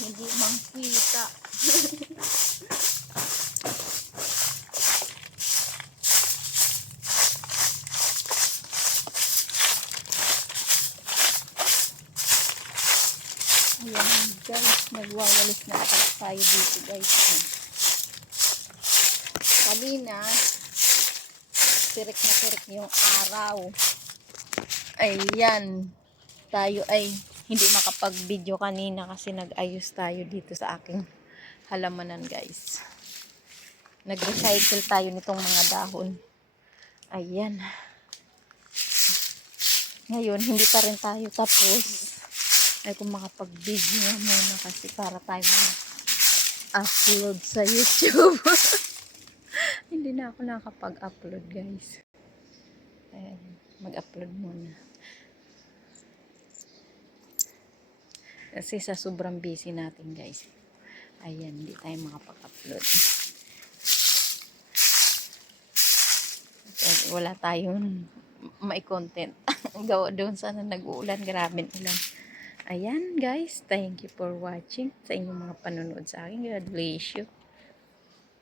hindi makita. Ayan guys, nagwawalis na tayo dito guys. Kanina, sirik na sirik yung araw. Ayan, tayo ay hindi makapag-video kanina kasi nag-ayos tayo dito sa aking halamanan guys. Nag-recycle tayo nitong mga dahon. Ayan. Ngayon, hindi pa rin tayo tapos. Ay kung makapag-video nga muna kasi para tayo upload sa YouTube. Hindi na ako nakapag-upload guys. Ayan, mag-upload muna. Kasi sa sobrang busy natin guys. Ayan, hindi tayo makapag-upload. Wala tayong may content. Gawa doon sana nag-uulan. Grabe ulan. Ayan guys, thank you for watching sa inyong mga panonood sa akin. God bless you.